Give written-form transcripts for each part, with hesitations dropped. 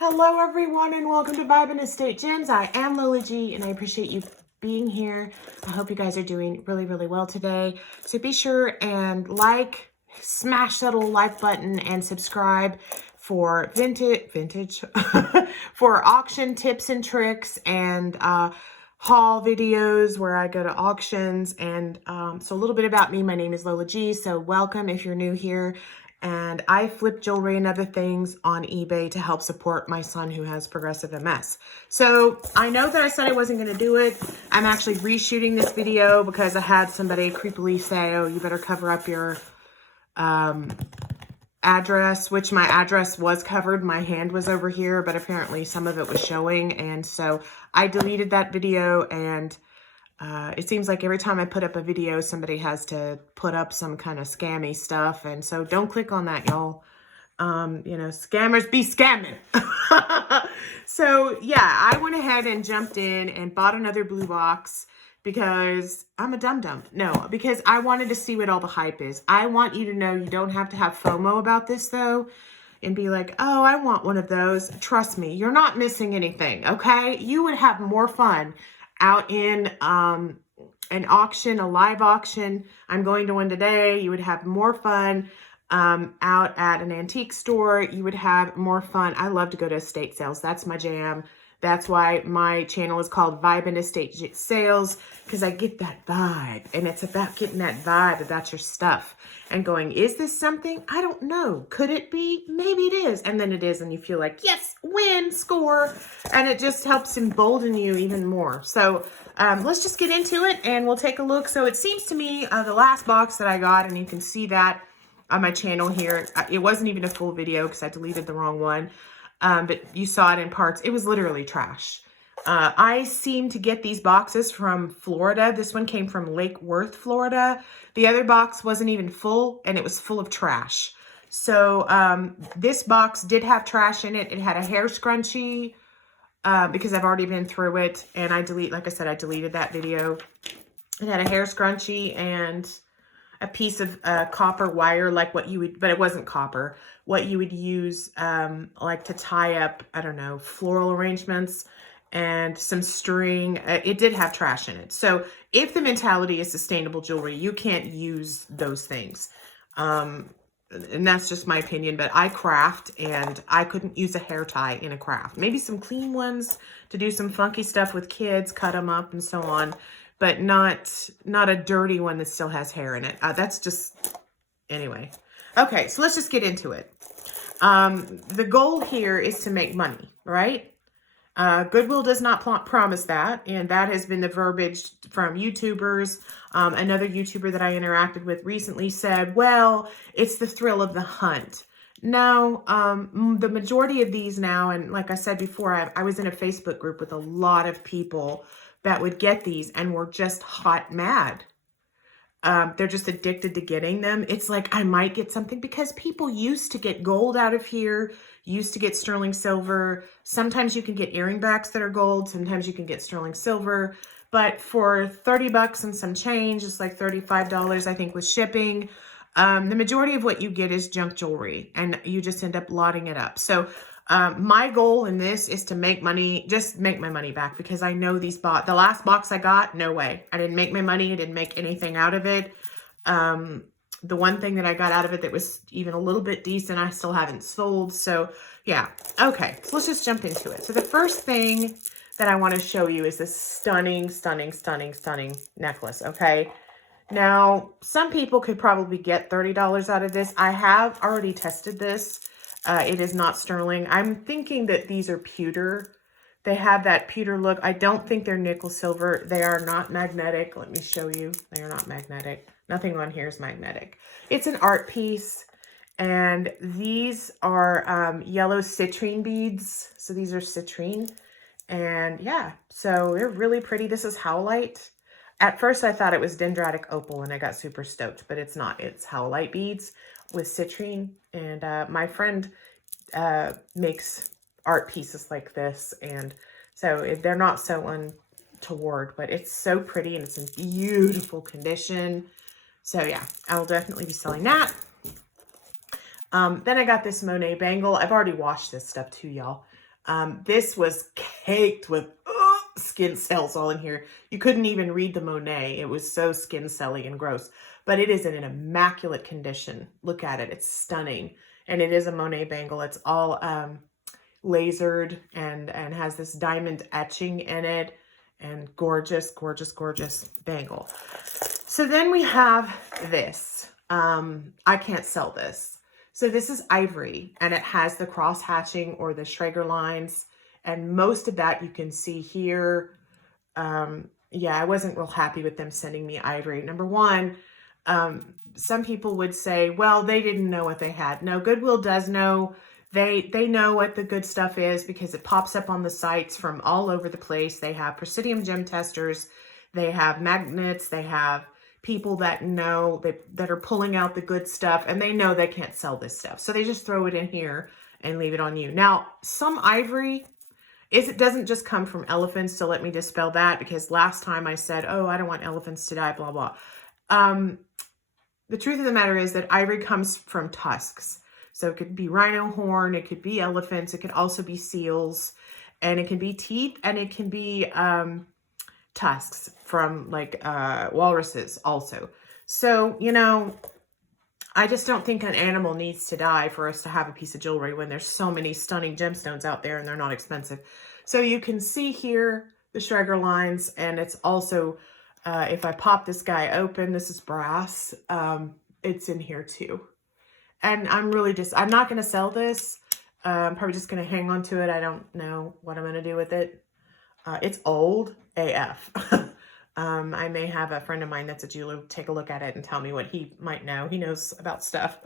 Hello everyone and welcome to Vibe and Estate Gems. I am Lola Gee and I appreciate you being here. I hope you guys are doing really well today. So be sure and smash that little like button and subscribe for vintage for auction tips and tricks and haul videos where I go to auctions. And so a little bit about me. My name is Lola Gee. So welcome if you're new here. And I flip jewelry and other things on eBay to help support my son who has progressive MS. So I know that I said I wasn't going to do it. I'm actually reshooting this video because I had somebody creepily say, oh, you better cover up your address, which my address was covered. My hand was over here, but apparently some of it was showing. And so I deleted that video, and it seems like every time I put up a video, somebody has to put up some kind of scammy stuff. And so don't click on that, y'all. You know, scammers be scamming. So yeah, I went ahead and jumped in and bought another blue box because I'm a dum-dum. No, because I wanted to see what all the hype is. I want you to know you don't have to have FOMO about this though and be like, oh, I want one of those. Trust me, you're not missing anything, okay? You would have more fun out in an auction, a live auction. I'm going to one today. You would have more fun out at an antique store. You would have more fun. I love to go to estate sales. That's my jam. That's why my channel is called Vibe and Estate Sales, because I get that vibe. And it's about getting that vibe about your stuff and going, is this something? I don't know. Could it be? Maybe it is. And then it is. And you feel like, yes, win, score. And it just helps embolden you even more. So let's just get into it and we'll take a look. So it seems to me the last box that I got, and you can see that on my channel here, it wasn't even a full video because I deleted the wrong one. But you saw it in parts. It was literally trash. I seem to get these boxes from Florida. This one came from Lake Worth, Florida. The other box wasn't even full, and it was full of trash. So this box did have trash in it. It had a hair scrunchie because I've already been through it, and like I said, I deleted that video. It had a hair scrunchie and a piece of copper wire, like what you would, but it wasn't copper, what you would use like to tie up, I don't know, floral arrangements, and some string. It did have trash in it. So if the mentality is sustainable jewelry, you can't use those things. And that's just my opinion, but I craft and I couldn't use a hair tie in a craft. Maybe some clean ones to do some funky stuff with kids, cut them up and so on. But not a dirty one that still has hair in it. That's just, anyway. Okay, so let's just get into it. The goal here is to make money, right? Goodwill does not promise that, and that has been the verbiage from YouTubers. Another YouTuber that I interacted with recently said, well, it's the thrill of the hunt. No, the majority of these now, and like I said before, I was in a Facebook group with a lot of people that would get these and were just hot mad. They're just addicted to getting them. It's like, I might get something because people used to get gold out of here, used to get sterling silver. Sometimes you can get earring backs that are gold. Sometimes you can get sterling silver. But for 30 bucks and some change, it's like $35, I think, with shipping. The majority of what you get is junk jewelry, and you just end up lotting it up. So my goal in this is to make money, just make my money back, because I know the last box I got, no way. I didn't make my money. I didn't make anything out of it. The one thing that I got out of it that was even a little bit decent, I still haven't sold. So yeah. Okay. So let's just jump into it. So the first thing that I want to show you is this stunning necklace. Okay. Now, some people could probably get $30 out of this. I have already tested this. It is not sterling. I'm thinking that these are pewter. They have that pewter look. I don't think they're nickel silver. They are not magnetic. Let me show you. They are not magnetic. Nothing on here is magnetic. It's an art piece. And these are yellow citrine beads. So these are citrine. And yeah, so they're really pretty. This is howlite. At first, I thought it was dendritic opal, and I got super stoked, but it's not. It's howlite beads with citrine. And my friend makes art pieces like this, and so they're not so untoward, but it's so pretty, and it's in beautiful condition. So yeah, I will definitely be selling that. Then I got this Monet Bangle. I've already washed this stuff too, y'all. This was caked with skin cells all in here. You couldn't even read the Monet. It was so skin celly and gross. But it is in an immaculate condition. Look at it. It's stunning. And it is a Monet bangle. It's all lasered and has this diamond etching in it. And gorgeous, gorgeous, gorgeous bangle. So then we have this. I can't sell this. So this is Ivory, and it has the cross hatching or the Schrager lines. And most of that you can see here. Yeah, I wasn't real happy with them sending me Ivory. Number one, some people would say, well, they didn't know what they had. No, Goodwill does know. They know what the good stuff is because it pops up on the sites from all over the place. They have Presidium gem testers. They have magnets. They have people that know that are pulling out the good stuff, and they know they can't sell this stuff. So they just throw it in here and leave it on you. Now, some Ivory it doesn't just come from elephants, so let me dispel that, because last time I said, oh, I don't want elephants to die, blah, blah. The truth of the matter is that Ivory comes from tusks. So it could be rhino horn, it could be elephants, it could also be seals, and it can be teeth, and it can be tusks from like walruses also. So, you know, I just don't think an animal needs to die for us to have a piece of jewelry when there's so many stunning gemstones out there and they're not expensive. So you can see here the Schrager lines, and it's also, if I pop this guy open, this is brass, it's in here too. And I'm not going to sell this. I'm probably just going to hang on to it. I don't know what I'm going to do with it. It's old AF. I may have a friend of mine that's a jeweler take a look at it and tell me what he might know. He knows about stuff.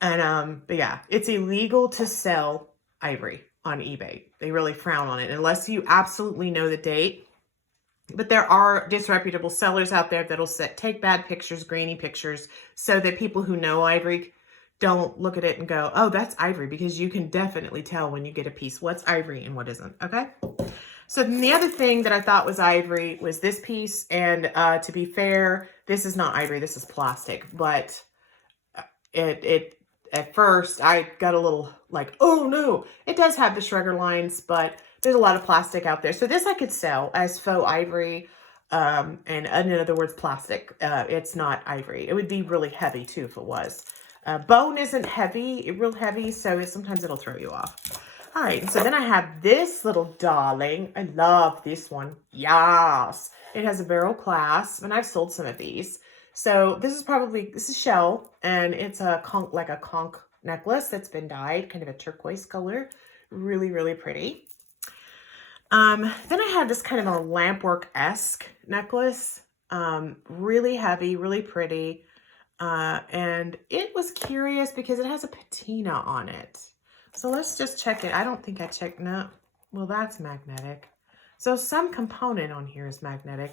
And, but yeah, it's illegal to sell Ivory on eBay. They really frown on it unless you absolutely know the date. But there are disreputable sellers out there that'll take bad pictures, grainy pictures, so that people who know Ivory don't look at it and go, oh, that's Ivory, because you can definitely tell when you get a piece what's Ivory and what isn't, okay? So then the other thing that I thought was Ivory was this piece, and to be fair, this is not Ivory, this is plastic, but it at first I got a little like, oh no, it does have the Schrager lines, but there's a lot of plastic out there. So this I could sell as faux Ivory, and in other words, plastic. It's not Ivory. It would be really heavy too if it was. Bone isn't heavy, real heavy, so sometimes it'll throw you off. All right, so then I have this little darling. I love this one. Yes. It has a barrel clasp, and I've sold some of these. So this is shell, and it's like a conch necklace that's been dyed, kind of a turquoise color. Really, really pretty. Then I had this kind of a lampwork-esque necklace. Really heavy, really pretty. And it was curious because it has a patina on it. So let's just check it. I don't think I checked. No. Well, that's magnetic. So some component on here is magnetic.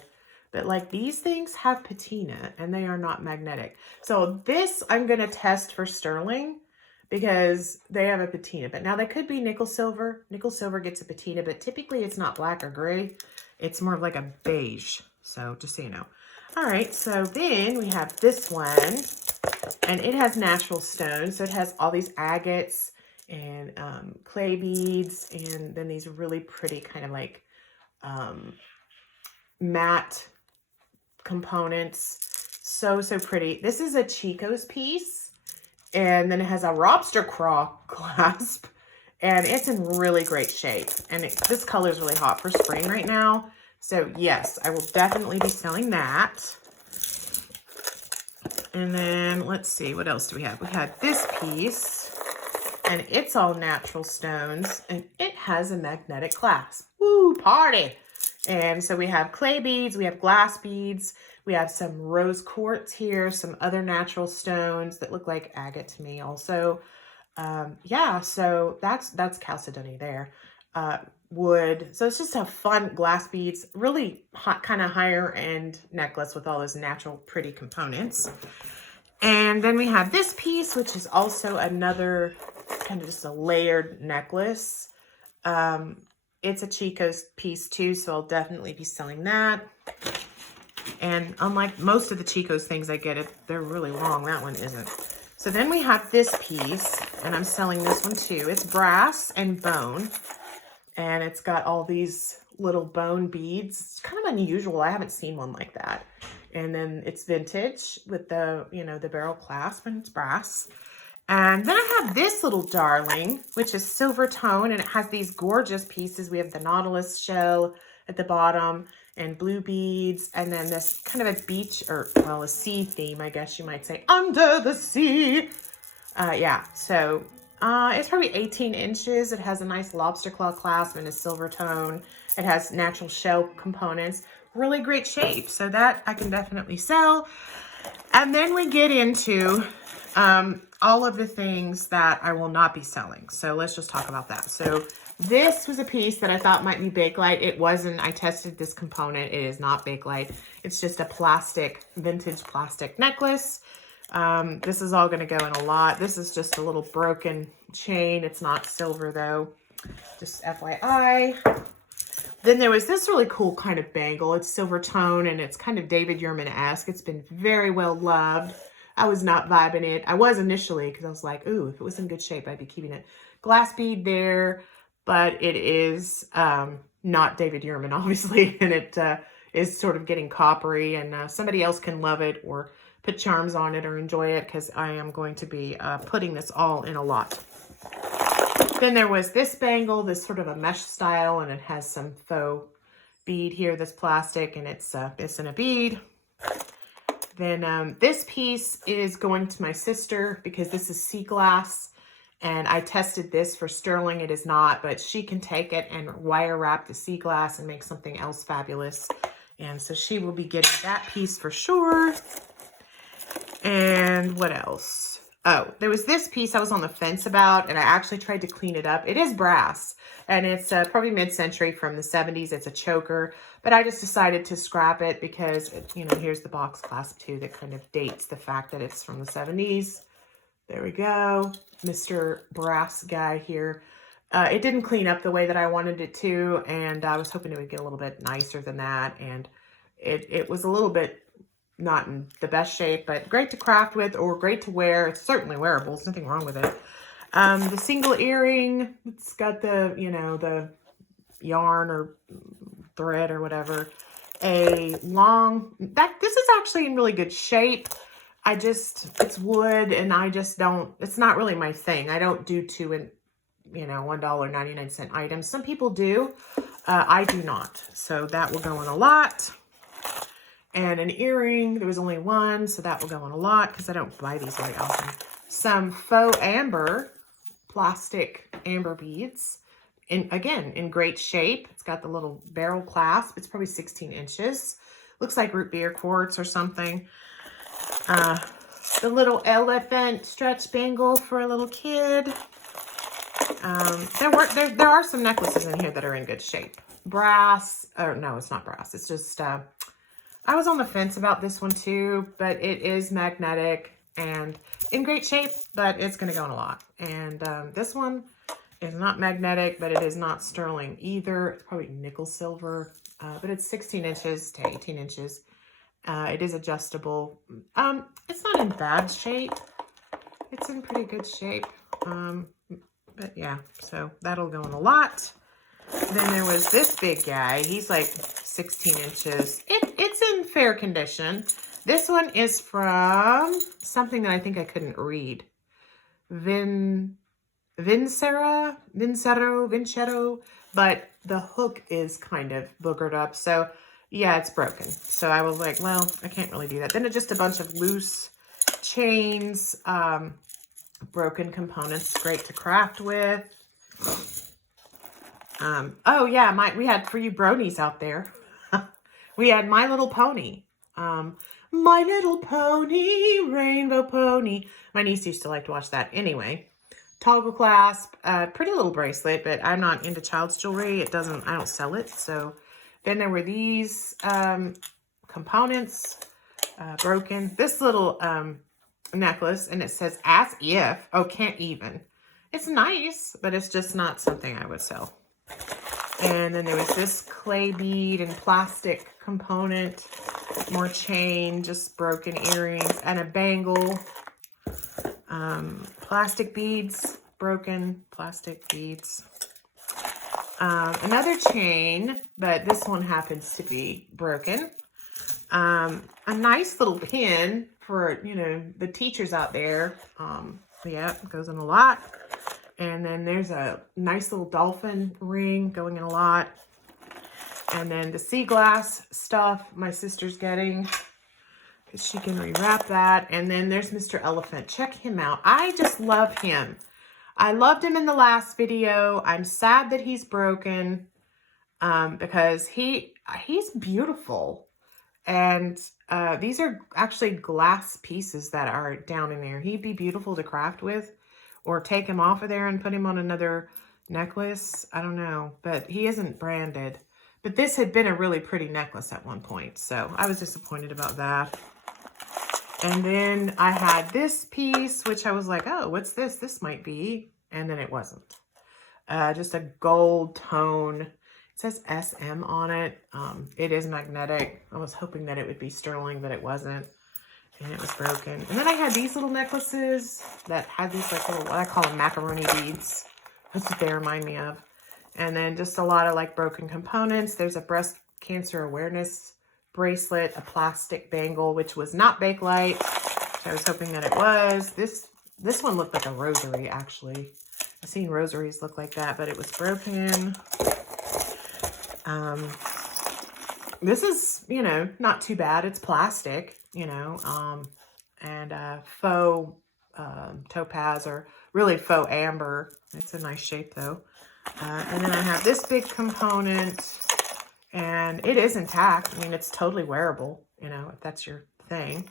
But like these things have patina and they are not magnetic. So this I'm going to test for sterling because they have a patina. But now they could be nickel silver. Nickel silver gets a patina, but typically it's not black or gray. It's more of like a beige. So just so you know. All right, so then we have this one, and it has natural stones. So it has all these agates and clay beads, and then these really pretty kind of like matte components. So pretty. This is a Chico's piece, and then it has a lobster claw clasp, and it's in really great shape. And this color is really hot for spring right now. So yes, I will definitely be selling that. And then let's see, what else do we have? We had this piece, and it's all natural stones, and it has a magnetic clasp. Woo, party! And so we have clay beads, we have glass beads, we have some rose quartz here, some other natural stones that look like agate to me also. Yeah, so that's chalcedony there. Wood. So it's just a fun glass beads, really hot, kind of higher end necklace with all those natural pretty components. And then we have this piece, which is also another kind of just a layered necklace. It's a Chico's piece too, so I'll definitely be selling that. And unlike most of the Chico's things I get, they're really long. That one isn't. So then we have this piece, and I'm selling this one too. It's brass and bone. And it's got all these little bone beads. It's kind of unusual. I haven't seen one like that. And then it's vintage with the, you know, the barrel clasp, and it's brass. And then I have this little darling, which is silver tone, and it has these gorgeous pieces. We have the Nautilus shell at the bottom and blue beads, and then this kind of a beach, or well, a sea theme, I guess you might say, under the sea. Yeah, so it's probably 18 inches. It has a nice lobster claw clasp and a silver tone. It has natural shell components. Really great shape. So that I can definitely sell. And then we get into all of the things that I will not be selling. So let's just talk about that. So this was a piece that I thought might be Bakelite. It wasn't. I tested this component. It is not Bakelite. It's just a plastic, vintage plastic necklace. This is all going to go in a lot. This is just a little broken chain. It's not silver though. Just FYI. Then there was this really cool kind of bangle. It's silver tone and it's kind of David Yurman-esque. It's been very well loved. I was not vibing it. I was initially because I was like, ooh, if it was in good shape, I'd be keeping it. Glass bead there, but it is not David Yurman, obviously. And it is sort of getting coppery, and somebody else can love it or put charms on it or enjoy it, because I am going to be putting this all in a lot. Then there was this bangle, this sort of a mesh style, and it has some faux bead here, this plastic, and it's in a bead. Then this piece is going to my sister because this is sea glass, and I tested this for sterling. It is not, but she can take it and wire wrap the sea glass and make something else fabulous. And so she will be getting that piece for sure. And what else? Oh, there was this piece I was on the fence about, and I actually tried to clean it up. It is brass, and it's probably mid-century from the 70s. It's a choker, but I just decided to scrap it because, you know, here's the box clasp too that kind of dates the fact that it's from the 70s. There we go. Mr. Brass guy here. It didn't clean up the way that I wanted it to, and I was hoping it would get a little bit nicer than that, and it was a little bit not in the best shape, but great to craft with or great to wear. It's certainly wearable. There's nothing wrong with it. The single earring, it's got the, you know, the yarn or thread or whatever. A long, this is actually in really good shape. It's wood, and I just don't, it's not really my thing. I don't do $1.99 items. Some people do. I do not. So that will go in a lot. And an earring, there was only one, so that will go in a lot because I don't buy these very often. Some faux amber, plastic amber beads. Again, in great shape. It's got the little barrel clasp. It's probably 16 inches. Looks like root beer quartz or something. The little elephant stretch bangle for a little kid. There are some necklaces in here that are in good shape. Brass, or no, it's not brass. It's just, I was on the fence about this one too, but it is magnetic and in great shape, but it's going to go in a lot. And this one is not magnetic, but it is not sterling either. It's probably nickel silver, but it's 16 inches to 18 inches. It is adjustable. It's not in bad shape. It's in pretty good shape. But yeah, so that'll go in a lot. Then there was this big guy. He's like 16 inches. It's in fair condition. This one is from something that I think I couldn't read. Vincero, but the hook is kind of boogered up. So yeah, it's broken. So I was like, well, I can't really do that. Then it's just a bunch of loose chains, broken components, great to craft with. Oh yeah, we had, for you bronies out there, we had My Little Pony. My Little Pony, Rainbow Pony. My niece used to like to watch that. Anyway, toggle clasp, pretty little bracelet, but I'm not into child's jewelry. I don't sell it. So then there were these components, broken. This little necklace, and it says as if. Oh, can't even. It's nice, but it's just not something I would sell. And then there was this clay bead and plastic component, more chain, just broken earrings, and a bangle. Plastic beads, broken plastic beads. Another chain, but this one happens to be broken. A nice little pin for, you know, the teachers out there. Yeah, it goes in a lot. And then there's a nice little dolphin ring going in a lot. And then the sea glass stuff my sister's getting, because she can rewrap that. And then there's Mr. Elephant. Check him out. I just love him. I loved him in the last video. I'm sad that he's broken because he's beautiful. And these are actually glass pieces that are down in there. He'd be beautiful to craft with, or take him off of there and put him on another necklace. I don't know, but he isn't branded. But this had been a really pretty necklace at one point, so I was disappointed about that. And then I had this piece, which I was like, oh, what's this? This might be. And then it wasn't. Just a gold tone. It says SM on it. It is magnetic. I was hoping that it would be sterling, but it wasn't. And it was broken. And then I had these little necklaces that had these like little, what I call them macaroni beads. That's what they remind me of. And then just a lot of like broken components. There's a breast cancer awareness bracelet, a plastic bangle, which was not Bakelite, which I was hoping that it was. This one looked like a rosary, actually. I've seen rosaries look like that, but it was broken. This is, you know, not too bad. It's plastic, you know, and faux topaz, or really faux amber. It's a nice shape, though. And then I have this big component, and it is intact. I mean, it's totally wearable, you know, if that's your thing.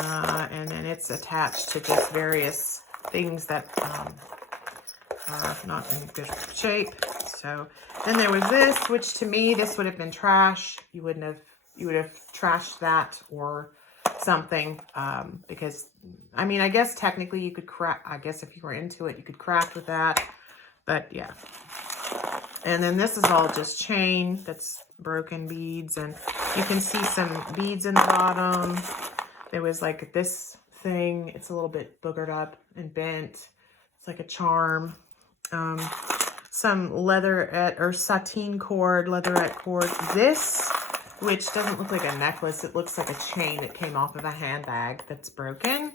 And then it's attached to just various things that are not in good shape. So then there was this, which to me, this would have been trash. You would have trashed that or something, because, I mean, I guess technically you could craft, I guess if you were into it, you could craft with that. But yeah. And then this is all just chain that's broken beads, and you can see some beads in the bottom. There was like this thing. It's a little bit boogered up and bent. It's like a charm. Some leatherette or sateen cord, leatherette cord. This, which doesn't look like a necklace. It looks like a chain that came off of a handbag that's broken.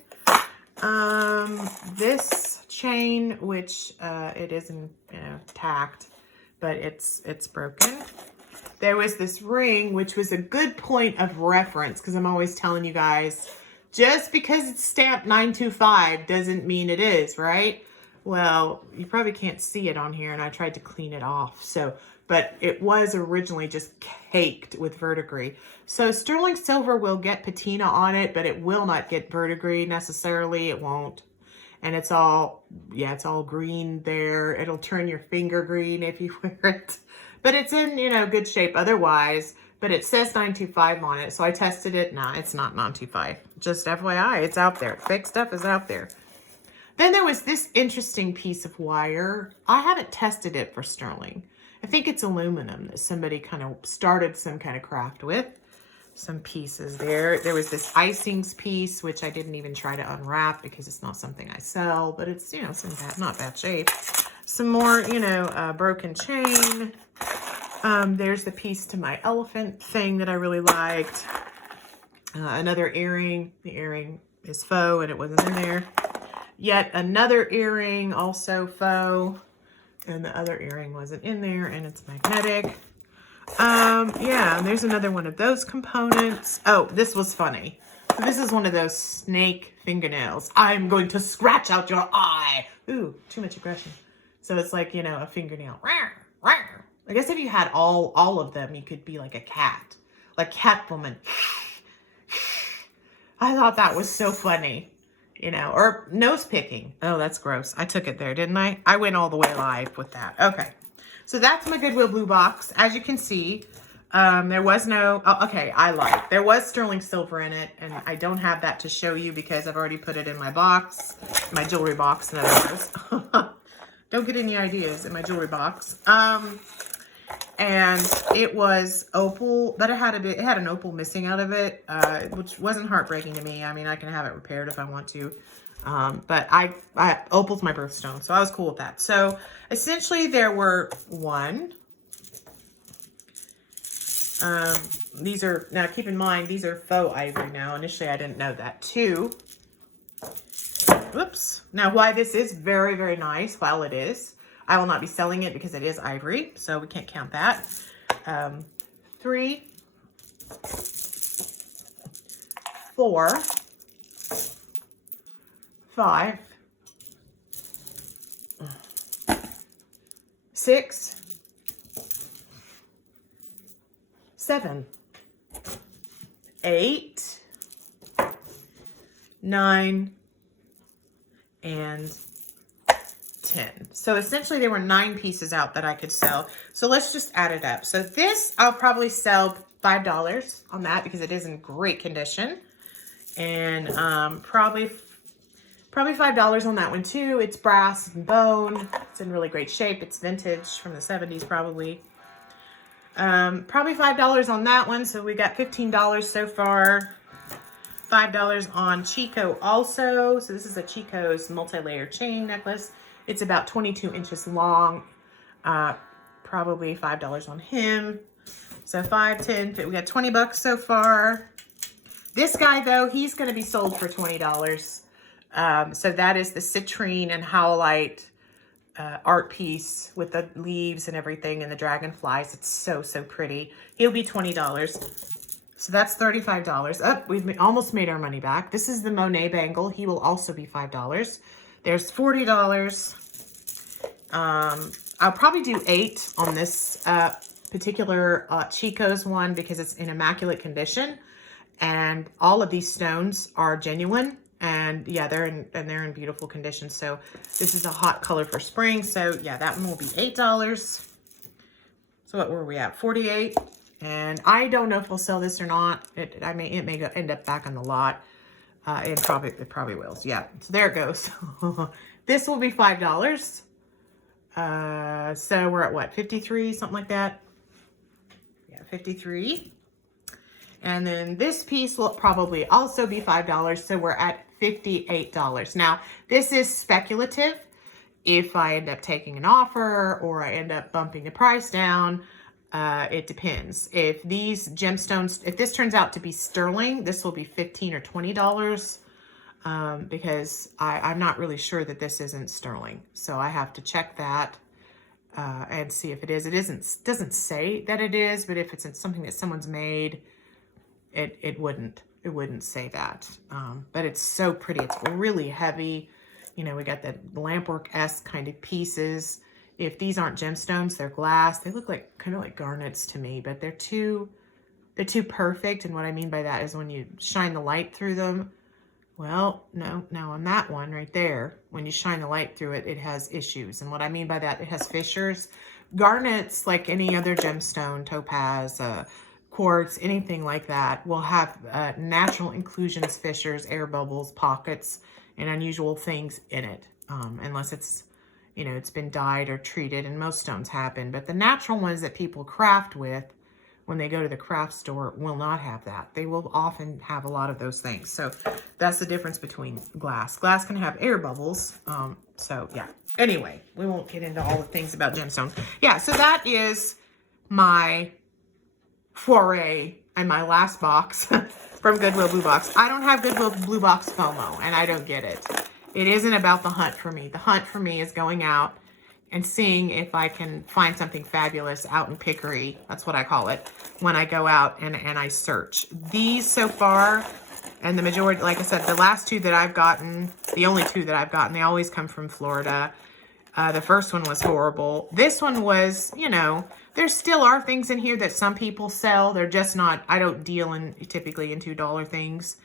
This chain, which it isn't, you know, tacked, but it's broken. There was this ring, which was a good point of reference, because I'm always telling you guys, just because it's stamped 925 doesn't mean it is, right? Well, you probably can't see it on here, and I tried to clean it off. So, but it was originally just caked with verdigris. So sterling silver will get patina on it, but it will not get verdigris necessarily. It won't. And it's all, yeah, it's all green there. It'll turn your finger green if you wear it. But it's in, you know, good shape otherwise. But it says 925 on it. So I tested it. Nah, it's not 925. Just FYI, it's out there. Fake stuff is out there. Then there was this interesting piece of wire. I haven't tested it for sterling. I think it's aluminum that somebody kind of started some kind of craft with. Some pieces there. There was this icings piece, which I didn't even try to unwrap because it's not something I sell, but it's, you know, it's in not bad shape. Some more, you know, broken chain. There's the piece to my elephant thing that I really liked. Another earring. The earring is faux and it wasn't in there. Yet another earring, also faux. And the other earring wasn't in there, and it's magnetic. Yeah, there's another one of those components. Oh, this was funny. So this is one of those snake fingernails. I'm going to scratch out your eye. Ooh, too much aggression. So it's like, you know, a fingernail. I guess if you had all of them, you could be like a cat. Like Catwoman. I thought that was so funny. You know, or nose picking. Oh, that's gross. I took it there, didn't I? I went all the way live with that. Okay. So that's my Goodwill Bluebox. As you can see, there was no, oh, okay, I lied. There was sterling silver in it, and I don't have that to show you because I've already put it in my box, my jewelry box, in other words. Don't get any ideas in my jewelry box. And it was opal, but it had an opal missing out of it, which wasn't heartbreaking to me. I mean, I can have it repaired if I want to. But Opal's my birthstone, so I was cool with that. So essentially there were these are, now keep in mind, these are faux ivory now. Initially I didn't know that. 2, whoops. Now why this is very, very nice, well it is, I will not be selling it because it is ivory, so we can't count that. 3, 4, 5, 6, 7, 8, 9, and 10. So essentially there were 9 pieces out that I could sell. So let's just add it up. So this, I'll probably sell $5 on that because it is in great condition. And probably $5 on that one too. It's brass and bone. It's in really great shape. It's vintage from the 70s probably. Probably $5 on that one. So we got $15 so far. $5 on Chico also. So this is a Chico's multi-layer chain necklace. It's about 22 inches long. Probably $5 on him. So 5, 10, 50. We got 20 bucks so far. This guy though, he's going to be sold for $20. So that is the citrine and howlite art piece with the leaves and everything and the dragonflies. It's so, so pretty. He'll be $20. So that's $35. Oh, we've almost made our money back. This is the Monet Bangle. He will also be $5. There's $40. I'll probably do 8 on this particular Chico's one because it's in immaculate condition. And all of these stones are genuine. And yeah, they're in beautiful condition. So this is a hot color for spring. So yeah, that one will be $8. So what were we at? 48. And I don't know if we'll sell this or not. It may end up back on the lot. It probably will. So yeah. So there it goes. This will be $5. So we're at what? 53, something like that. Yeah, 53. And then this piece will probably also be $5. So we're at $58. Now, this is speculative. If I end up taking an offer or I end up bumping the price down, it depends. If these gemstones, if this turns out to be sterling, this will be $15 or $20 because I'm not really sure that this isn't sterling. So I have to check that and see if it is. It doesn't say that it is, but if it's something that someone's made, it wouldn't say that. But it's so pretty. It's really heavy. You know, we got that lampwork-esque kind of pieces. If these aren't gemstones, they're glass. They look like kind of like garnets to me, but they're too perfect. And what I mean by that is when you shine the light through them, well, no, now on that one right there, when you shine the light through it, it has issues. And what I mean by that, it has fissures. Garnets, like any other gemstone, topaz, quartz, anything like that, will have natural inclusions, fissures, air bubbles, pockets, and unusual things in it, unless it's, you know, it's been dyed or treated, and most stones happen. But the natural ones that people craft with, when they go to the craft store, will not have that. They will often have a lot of those things. So that's the difference between glass. Glass can have air bubbles. So yeah. Anyway, we won't get into all the things about gemstones. Yeah, so that is my foray and my last box from Goodwill Bluebox. I don't have Goodwill Bluebox FOMO, and I don't get it. It isn't about the hunt for me. The hunt for me is going out and seeing if I can find something fabulous out in Pickery. That's what I call it, when I go out and I search. These so far, and the majority, like I said, the last 2 that I've gotten, the only 2 that I've gotten, they always come from Florida. The first one was horrible. This one was, you know, there still are things in here that some people sell. They're just not, I don't deal in typically in $2 things.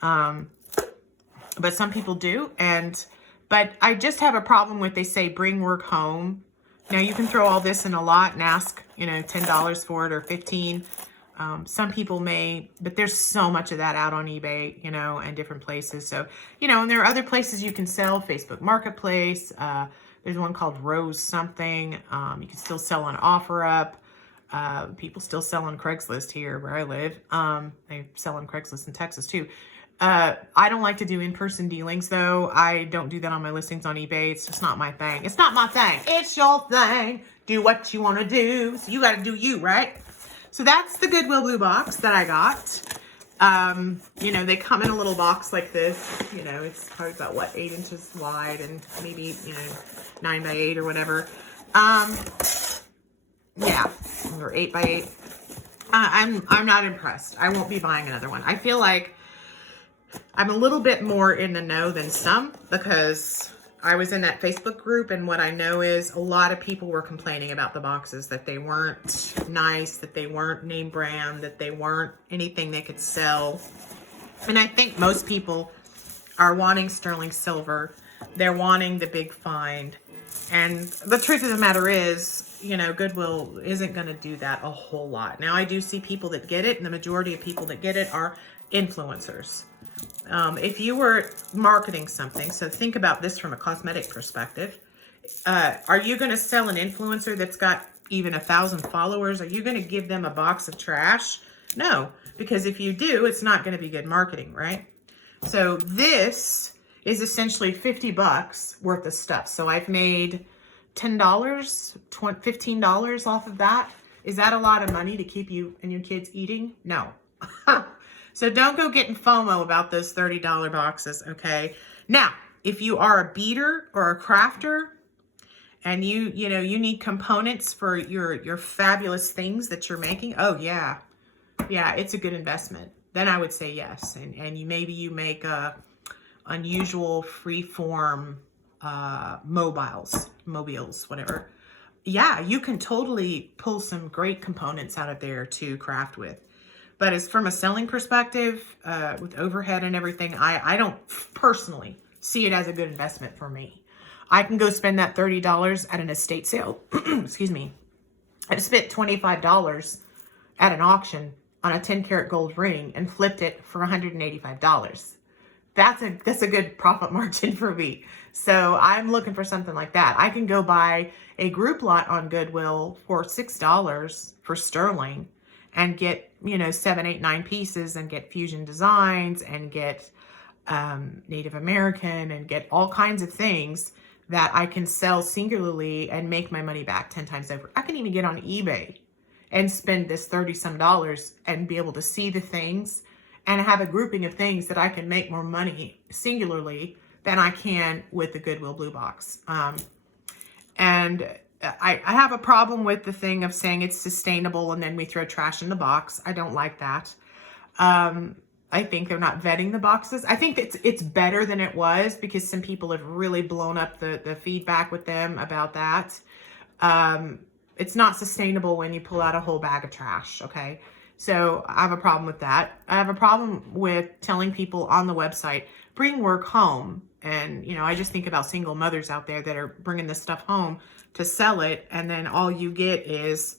But some people do. But I just have a problem with, they say bring work home. Now you can throw all this in a lot and ask, you know, $10 for it or $15. Some people may, but there's so much of that out on eBay, you know, and different places. So, you know, and there are other places you can sell, Facebook Marketplace. There's one called Rose something. You can still sell on OfferUp. People still sell on Craigslist here where I live. They sell on Craigslist in Texas too. I don't like to do in-person dealings though. I don't do that on my listings on eBay. It's just not my thing. It's not my thing. It's your thing. Do what you want to do. So you got to do you, right? So that's the Goodwill Blue Box that I got. You know, they come in a little box like this. You know, it's probably about, what, 8 inches wide and maybe, you know, 9 by 8 or whatever. Yeah, or 8 by 8. I'm not impressed. I won't be buying another one. I feel like I'm a little bit more in the know than some because I was in that Facebook group, and what I know is a lot of people were complaining about the boxes, that they weren't nice, that they weren't name brand, that they weren't anything they could sell. And I think most people are wanting sterling silver. They're wanting the big find. And the truth of the matter is, you know, Goodwill isn't going to do that a whole lot. Now, I do see people that get it, and the majority of people that get it are influencers. If you were marketing something, so think about this from a cosmetic perspective, are you going to sell an influencer that's got even 1,000 followers? Are you going to give them a box of trash? No, because if you do, it's not going to be good marketing, right? So this is essentially 50 bucks worth of stuff. So I've made $10, $15 off of that. Is that a lot of money to keep you and your kids eating? No. So don't go getting FOMO about those $30 boxes, okay? Now, if you are a beater or a crafter and you need components for your fabulous things that you're making, oh yeah. Yeah, it's a good investment. Then I would say yes. And maybe you make unusual freeform mobiles, whatever. Yeah, you can totally pull some great components out of there to craft with. But as from a selling perspective, with overhead and everything, I don't personally see it as a good investment for me. I can go spend that $30 at an estate sale. Excuse me. I've spent $25 at an auction on a 10-karat gold ring and flipped it for $185. That's a good profit margin for me. So I'm looking for something like that. I can go buy a group lot on Goodwill for $6 for sterling and get, 7, 8, 9 pieces and get fusion designs and get Native American and get all kinds of things that I can sell singularly and make my money back 10 times over. I can even get on eBay and spend this $30-some and be able to see the things and have a grouping of things that I can make more money singularly than I can with the Goodwill Blue Box. And I have a problem with the thing of saying it's sustainable and then we throw trash in the box. I don't like that. I think they're not vetting the boxes. I think it's better than it was because some people have really blown up the feedback with them about that. It's not sustainable when you pull out a whole bag of trash, okay? So I have a problem with that. I have a problem with telling people on the website, bring work home. And, I just think about single mothers out there that are bringing this stuff home to sell it. And then all you get is,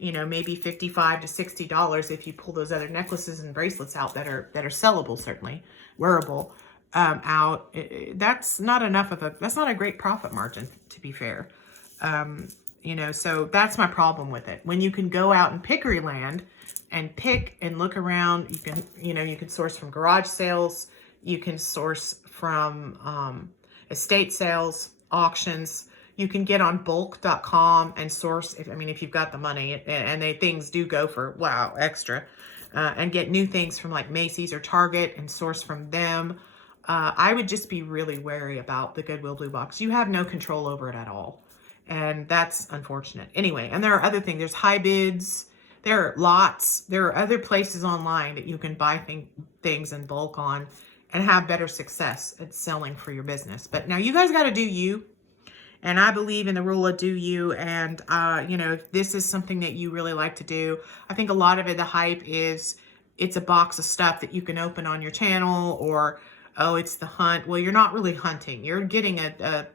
maybe $55 to $60 if you pull those other necklaces and bracelets out that are sellable, certainly wearable, out. That's not that's not a great profit margin, to be fair. So that's my problem with it. When you can go out in Pickery land and pick and look around, you can source from garage sales, you can source from estate sales, auctions. You can get on bulk.com and source, if you've got the money, and things do go for, wow, extra, and get new things from like Macy's or Target and source from them. I would just be really wary about the Goodwill Blue Box. You have no control over it at all. And that's unfortunate. Anyway, and there are other things. There's high bids. There are lots. There are other places online that you can buy things in bulk on and have better success at selling for your business. But now you guys got to do you. And I believe in the rule of do you. And, if this is something that you really like to do, I think a lot of it, the hype is it's a box of stuff that you can open on your channel, or, oh, it's the hunt. Well, you're not really hunting. You're getting a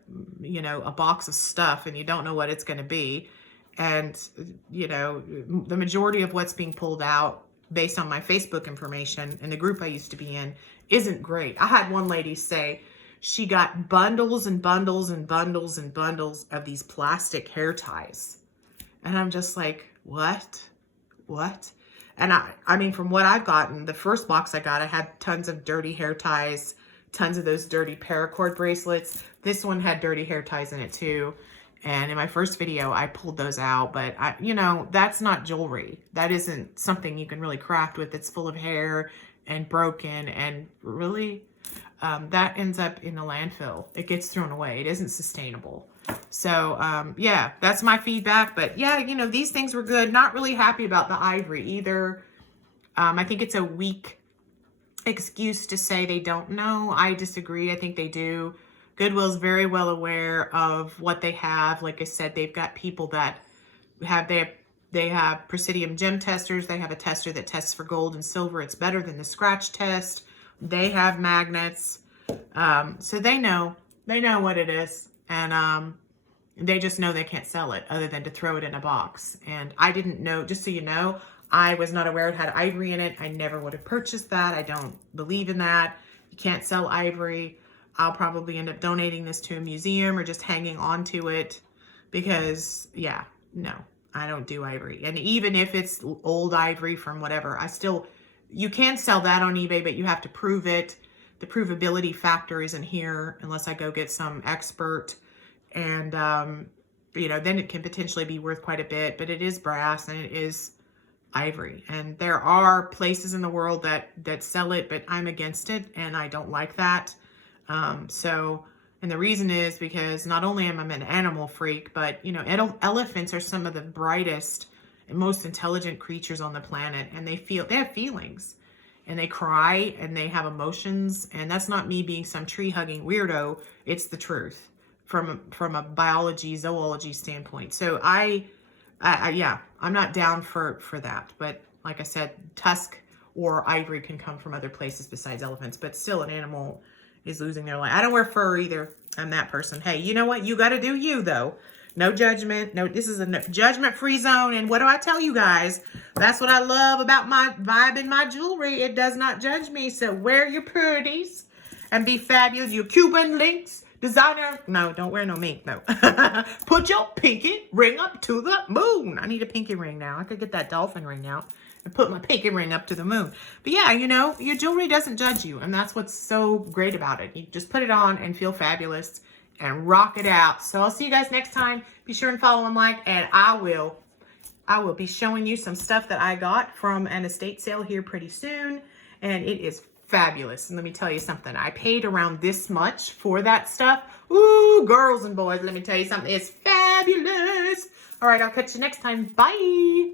box of stuff and you don't know what it's going to be. And, the majority of what's being pulled out based on my Facebook information and the group I used to be in isn't great. I had one lady say she got bundles and bundles and bundles and bundles of these plastic hair ties. And I'm just like, what? And I mean, from what I've gotten, the first box I got, I had tons of dirty hair ties, tons of those dirty paracord bracelets. This one had dirty hair ties in it too. And in my first video, I pulled those out, but you know, that's not jewelry. That isn't something you can really craft with. It's full of hair and broken, and really, that ends up in the landfill. It gets thrown away. It isn't sustainable. So, yeah, that's my feedback. But yeah, you know, these things were good. Not really happy about the ivory either. I think it's a weak excuse to say they don't know. I disagree. I think they do. Goodwill's very well aware of what they have. Like I said, they've got people that have, they have Presidium gem testers. They have a tester that tests for gold and silver. It's better than the scratch test. They have magnets. So they know what it is. And they just know they can't sell it other than to throw it in a box. And I didn't know, just so you know, I was not aware it had ivory in it. I never would have purchased that. I don't believe in that. You can't sell ivory. I'll probably end up donating this to a museum or just hanging on to it because, yeah, no, I don't do ivory. And even if it's old ivory from whatever, you can sell that on eBay, but you have to prove it. The provability factor isn't here unless I go get some expert. And, you know, then it can potentially be worth quite a bit, but it is brass and it is ivory. And there are places in the world that sell it, but I'm against it and I don't like that. And the reason is because not only am I an animal freak, but, you know, elephants are some of the brightest and most intelligent creatures on the planet. And they have feelings and they cry and they have emotions. And that's not me being some tree hugging weirdo. It's the truth from a biology, zoology standpoint. So yeah, I'm not down for that. But like I said, tusk or ivory can come from other places besides elephants, but still an animal is losing their life. I don't wear fur either. I'm that person. Hey, you know what? You got to do you though. No judgment. No, this is a judgment-free zone. And what do I tell you guys? That's what I love about my vibe and my jewelry. It does not judge me. So wear your purdies and be fabulous. Your Cuban links, designer. No, don't wear no mink though. Put your pinky ring up to the moon. I need a pinky ring now. I could get that dolphin ring out and put my pinky ring up to the moon. But yeah, you know, your jewelry doesn't judge you. And that's what's so great about it. You just put it on and feel fabulous and rock it out. So I'll see you guys next time. Be sure and follow and like, and I will be showing you some stuff that I got from an estate sale here pretty soon. And it is fabulous. And let me tell you something. I paid around this much for that stuff. Ooh, girls and boys, let me tell you something. It's fabulous. All right, I'll catch you next time. Bye.